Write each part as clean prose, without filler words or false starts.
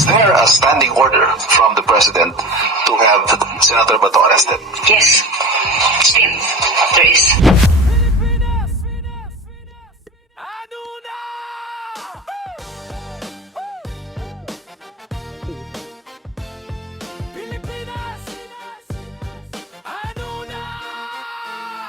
Is there a standing order from the President to have Senator Bato arrested? Yes, still, there is.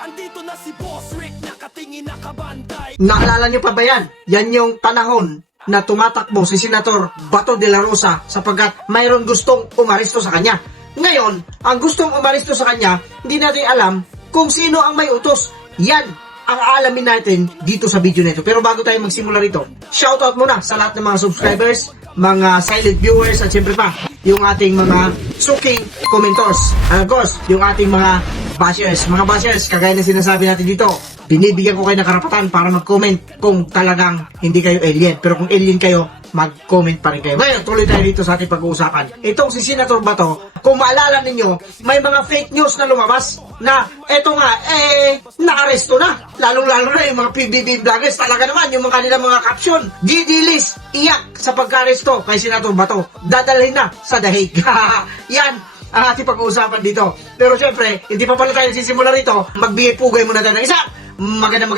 Andito na si Boss Rick, nakatingin nakabantay. Naalala niyo pa ba yan? Yan yung panahon na tumatakbo si Senator Bato de la Rosa sapagkat mayroon gustong umaresto sa kanya. Ngayon, ang gustong umaresto sa kanya, hindi natin alam kung sino ang may utos. Yan ang aalamin natin dito sa video nito. Pero bago tayo magsimula rito, shoutout muna sa lahat ng mga subscribers, mga silent viewers, at syempre pa, yung ating mga suking commentors. And of course, yung ating mga bashers. Mga bashers, kagaya na sinasabi natin dito, binibigyan ko kayo ng karapatan para mag-comment kung talagang hindi kayo alien. Pero kung alien kayo, mag-comment pa rin kayo. Ngayon, tuloy tayo dito sa ating pag-uusapan. Itong si Senator Bato, kung maalala ninyo, may mga fake news na lumabas na eto nga, naaresto na. Lalong-lalo na yung mga PBB vloggers. Talaga naman, yung mga kanilang mga caption, didilis, iyak sa pagka-aresto kay Senator Bato. Dadalhin na sa dahig. Yan ang ating pag-uusapan dito. Pero syempre, hindi pa pala tayo sisimula rito. Magbigay-pugay muna tayo ng isa. Magandang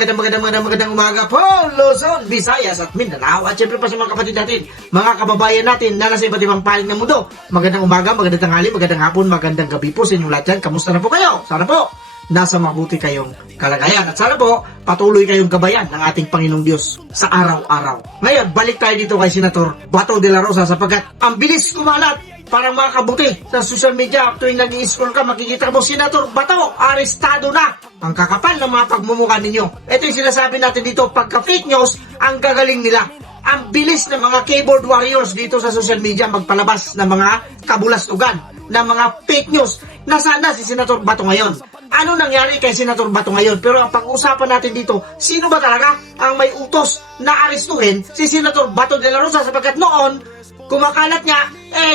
umaga po, Luzon, Visayas at Mindanao. At syempre pa sa mga kapatid natin, mga kababayan natin na nasa iba't ibang panig ng mundo. Magandang umaga, magandang tanghali, magandang hapon, magandang gabi po sa inyong lahat yan. Kamusta na po kayo? Sana po nasa mabuti kayong kalagayan. At sana po, patuloy kayong gabayan ng ating Panginoong Diyos sa araw-araw. Ngayon, balik tayo dito kay Senator Bato de la Rosa sapagkat ang bilis kumalat. Parang mga kabuti sa social media, tuwing nag-i-scroll ka, makikita mo, Senator Bato, arestado na. Ang kakapal ng mga pagmumukha ninyo. Ito yung sinasabi natin dito, pagka fake news, ang gagaling nila. Ang bilis ng mga keyboard warriors dito sa social media magpalabas ng mga kabulastugan, ng mga fake news. Nasaan na si Senator Bato ngayon? Ano nangyari kay Senator Bato ngayon? Pero ang pag-usapan natin dito, sino ba talaga ang may utos na arestuhin si Senator Bato de la Rosa sapagkat noon, kumakalat niya,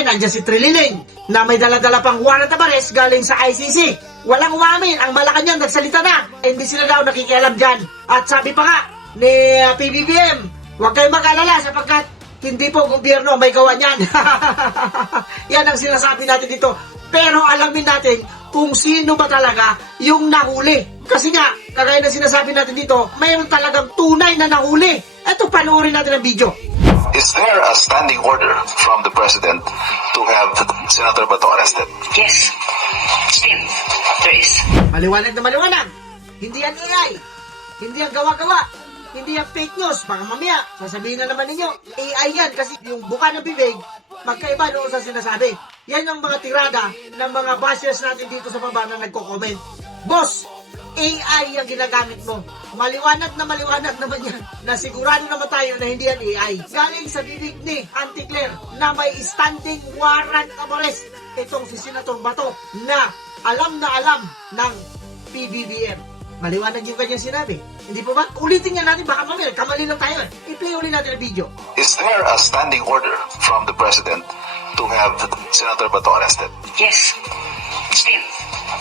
nandiyan si Trililing na may dala-dala pang warrant of arrest galing sa ICC. Walang umamin, ang Malacanang nagsalita na. Hindi sila daw nakikialam dyan. At sabi pa nga ni PBBM, huwag kayong mag-alala sapagkat hindi po gobyerno may gawa niyan. Yan ang sinasabi natin dito. Pero alamin natin kung sino ba talaga yung nahuli. Kasi nga, kagaya na sinasabi natin dito, mayroon talagang tunay na nahuli. Eto, panoorin natin ang video. Is there a standing order from the President to have Senator Bato arrested? Yes, still, there is. Maliwanag na maliwanag. Hindi yan AI. Hindi yan gawa-gawa. Hindi yan fake news. Baka mamaya, sasabihin na naman ninyo, AI yan. Kasi yung buka ng bibig, magkaiba noon sa sinasabi. Yan ang mga tirada ng mga bashers natin dito sa baba na nagko-comment. Boss, AI ang ginagamit mo. Maliwanag naman yan na sigurado naman tayo na hindi yan AI. Galing sa bibig ni Auntie Claire na may standing warrant of arrest itong si Senator Bato na alam ng PBBM. Maliwanag yung kanyang sinabi. Hindi po ba? Ulitin nga natin, baka mamaya, kamali lang tayo. I-play ulit natin ang video. Is there a standing order from the President to have Senator Bato arrested? Yes, still,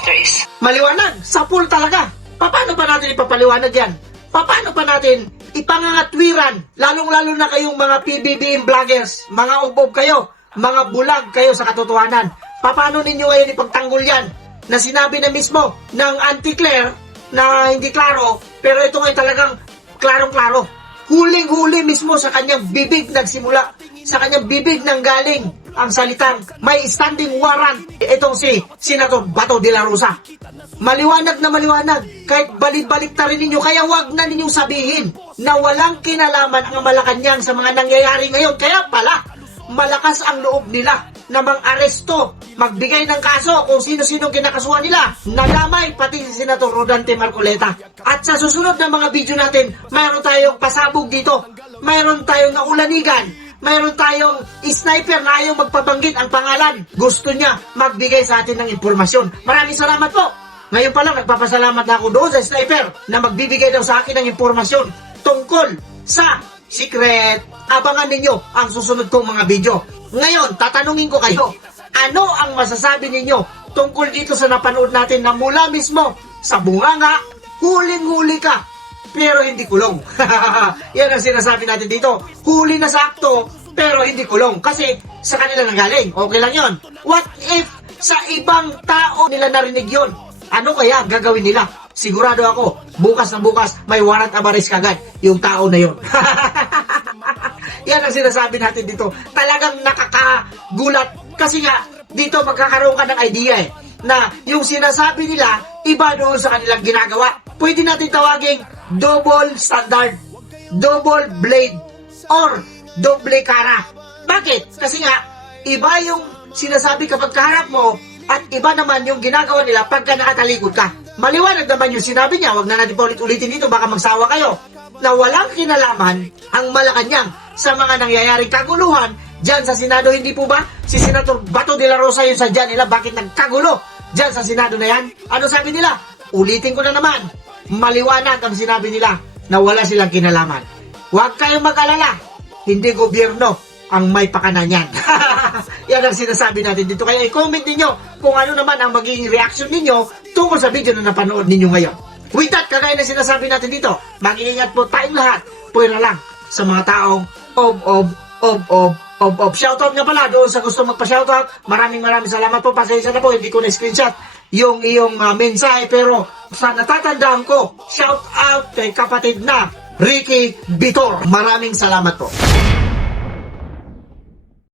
there is. Maliwanag, sa pool talaga. Paano pa natin ipapaliwanag yan? Paano pa natin ipangangatwiran? Lalong-lalo na kayong mga PBBM vloggers, mga ubob kayo, mga bulag kayo sa katotohanan. Paano ninyo ngayon ipagtanggol yan? Na sinabi na mismo ng Auntie Claire na hindi klaro, pero ito ngayon talagang klarong-klaro. Huling-huli mismo sa kanyang bibig nagsimula, sa kanyang bibig nang galing ang salitang may standing warrant. Itong si Senator Bato de la Rosa. Maliwanag na maliwanag, kahit balik-balik ta rin ninyo, kaya wag na ninyong sabihin na walang kinalaman ang Malacanang sa mga nangyayari ngayon. Kaya pala, malakas ang loob nila na mang-aresto, magbigay ng kaso kung sino-sino kinakasuhan nila. Nadamay pati si Senator Rodante Marcoleta. At sa susunod na mga video natin, mayroon tayong pasabog dito, mayroon tayong naulanigan, mayroon tayong sniper na ayaw magpabanggit ang pangalan. Gusto niya magbigay sa atin ng impormasyon. Maraming salamat po. Ngayon pa lang, nagpapasalamat na ako doon sa sniper na magbibigay daw sa akin ng impormasyon tungkol sa secret. Abangan ninyo ang susunod kong mga video. Ngayon, tatanungin ko kayo, ano ang masasabi ninyo tungkol dito sa napanood natin na mula mismo sa bunganga, huling-huli ka, pero hindi kulong. Yan ang sinasabi natin dito. Huli na sakto, pero hindi kulong kasi sa kanila nanggaling. Okay lang yon. What if sa ibang tao nila narinig yon? Ano kaya ang gagawin nila? Sigurado ako, bukas na bukas, may warrant of arrest kagad yung tao na yon. Yan ang sinasabi natin dito. Talagang nakakagulat. Kasi nga, dito magkakaroon ka ng idea na yung sinasabi nila, iba doon sa kanilang ginagawa. Pwede natin tawaging double standard, double blade, or doble cara. Bakit? Kasi nga, iba yung sinasabi kapag kaharap mo, at iba naman yung ginagawa nila pagka nakatalikod ka. Maliwanag naman yung sinabi niya, wag na natin pa ulit-ulitin dito, baka magsawa kayo, na walang kinalaman ang Malacanang sa mga nangyayaring kaguluhan dyan sa Senado. Hindi po ba? Si Senator Bato de la Rosa yung sadya nila, bakit nagkagulo dyan sa Senado na yan? Ano sabi nila? Ulitin ko na naman, maliwanag ang sinabi nila na wala silang kinalaman. Huwag kayong mag-alala, hindi gobyerno ang may pakanan yan. Yan ang sinasabi natin dito. Kaya i-comment ninyo kung ano naman ang magiging reaction ninyo tungkol sa video na napanood ninyo ngayon. With that, kagaya na sinasabi natin dito, mag-iingat po tayong lahat. Pwera lang sa mga taong of. Shoutout nga pala doon sa gusto magpa-shoutout. Maraming salamat po. Pasensya na po, hindi ko na-screenshot yung iyong mensahe. Pero sa natatandaan ko, shoutout kay kapatid na Ricky Vitor. Maraming salamat po.